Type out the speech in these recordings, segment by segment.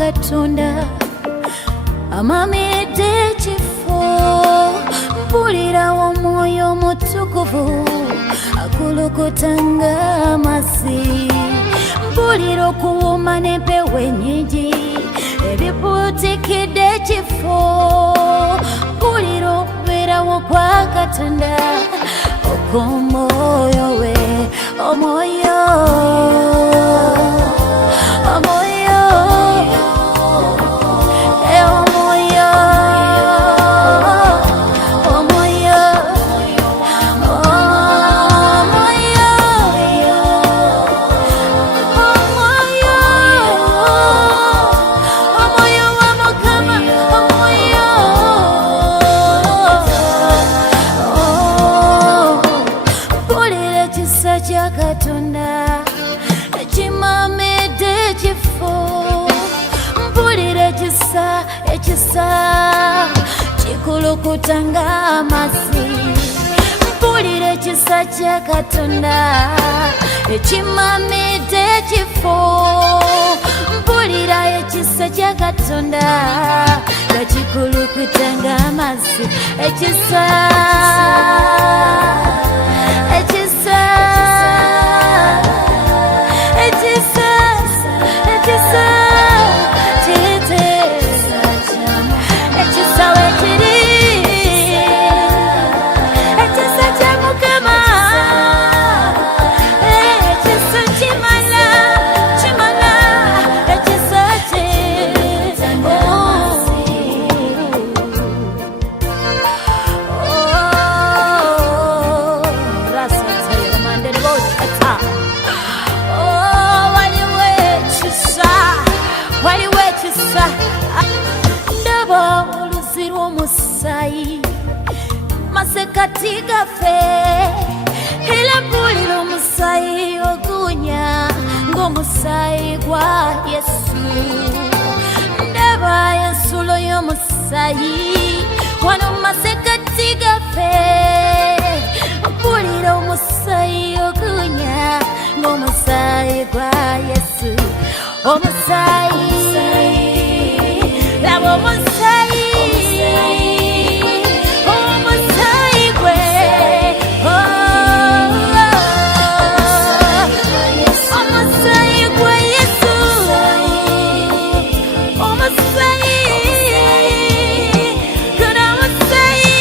Katonda amamidde ekifo, mpulira Omwoyo Omutukuvu akulukutta ng'amazzi, mpulira okuwuuma n'empewo ennyingi ebipuutikidde ekifo, mpulira okubeerawo kwa Katonda okw'Omwoyo we, Omwoyo, Omwoyo, Omwoyo, Omwoyo, Omwoyo wa Mukama, Omwoyo. Mpulira ekisa kya Katonda ekimamidde ekifo, mpulira ekisa, ekisa kikulukuta ng'amazzi, mpulira ekisa kya Katonda ekimamidde ekifo, mpulira ekisa kya Katonda nga kikulukuta ng'amazzi, ekisa, ekisa, ekisa, ekisa kite, ekisa wekiri, ekisa kya Mukama, ekisa kimala, kimala, ekisa kye, waliwo ekisa, ndaba oluzi lw'omusaayi masekati gaffe, era mpulira omusaayi ogunya ng'omusaayi gwa Yesu, ndaba ensulo y'omusaayi wano masekati gaffe, mpulira omusaayi ogunya ng'omusaayi gwa Yesu, omusaayi, laba omusaayi, omusaayi gwe, omusaayi gwa Yesu, omusaayi, guno omusaayi,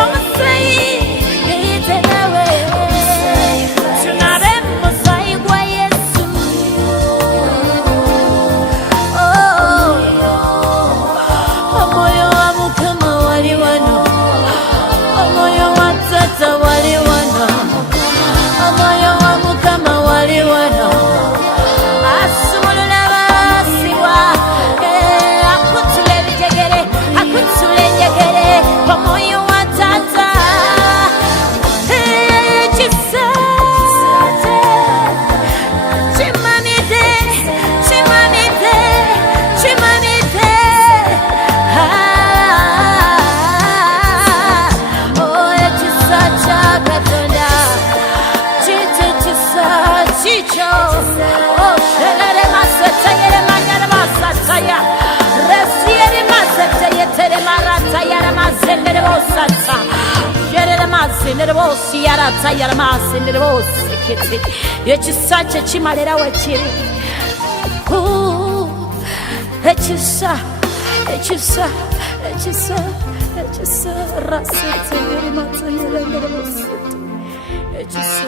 omusaayi, ite nawe, tunabe mu musaayi gwa Yesu. Omwoyo wa Mukama wali wano, Omwoyo wa Tata wali wano, Omwoyo wa Mukama wali wano, asumulula abaasibwa, akutula ebijegere, akutula enjegere, Omwoyo wa Tata, ekisa kimamidde, kimamidde, kimamidde, ekisa kya Katonda kiti kisa kikyo, sherere masetayere manyara masataya, resiyere masetayere maratayara mazendere bosatsa, sherere mazendere bosi yaratayara mazendere bosi kiti, ekisa kye kimalira wekiri, ekisa, ekisa, ekisa, ekisa, rasatayere matayere ndere bosi, ekisa.